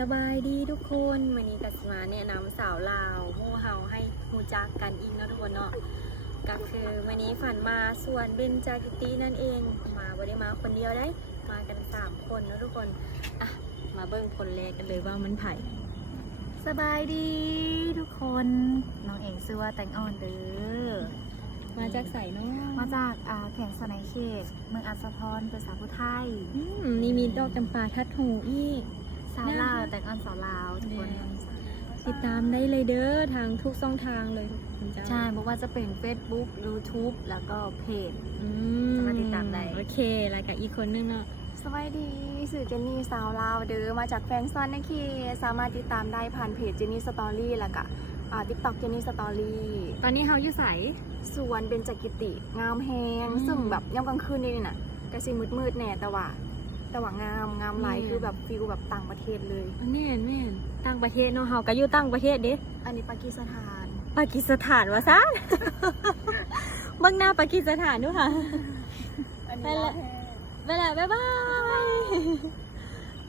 สบายดีทุกคนวันนี้กัสมาแนะนำสาวลาวหมู่เฮาให้รู้จักกันอีกเนาะทุกคนเนาะก็คือวันนี้ฝันมาส่วนเบญจกิตินั่นเองมาบ่ได้มาคนเดียวได้มากัน3คนเนาะทุกคนอ่ะมาเบิ่งคนแรกกันเลยว่ามันไผ สบายดีทุกคนน้องเองชื่อว่าแตงอ่อนเด้อ มาจากไสเนาะ มาจากแข่งสไนเขตเมืองอัศพรเป็นสาวผู้ไทย นี่มีดอกจำปาทัดหูอีก สาวลาวแตงอ่อนสาวลาวทุกคน ติดตามได้เลยเด้อทางทุกช่องทางเลยคุณเจ้า ใช่เพราะว่าจะเป็น Facebook YouTube แล้วก็เพจ อื จะมาติดตามได้ โอเคแล้วก็อีกคนนึงเนาะ สวัสดีสื่อเจนนี่สาวลาวเด้อมาจากแฟนซอนนะคีสามารถติดตามได้ผ่านเพจเจนนี่สตอรี่แล้วก็ติ๊กต็อกเจนนี่สตอรี่ ตอนนี้เฮาอยู่ไส ส่วนเบญจกิติงามแฮงซึ่งแบบย่ำกลางคืนนี่น่ะกระสีมืดๆแน่แต่ว่างามหลายคือแบบฟิลแบบต่างประเทศเลย แม่นต่างประเทศเนาะเฮาก็อยู่ต่างประเทศเด้ อันนี้ปากีสถาน ปากีสถานว่าซะ เบิ่งหน้าปากีสถานดูค่ะ อัน ไป นี้ ละ ลาวแท้ ไปละบ๊ายบาย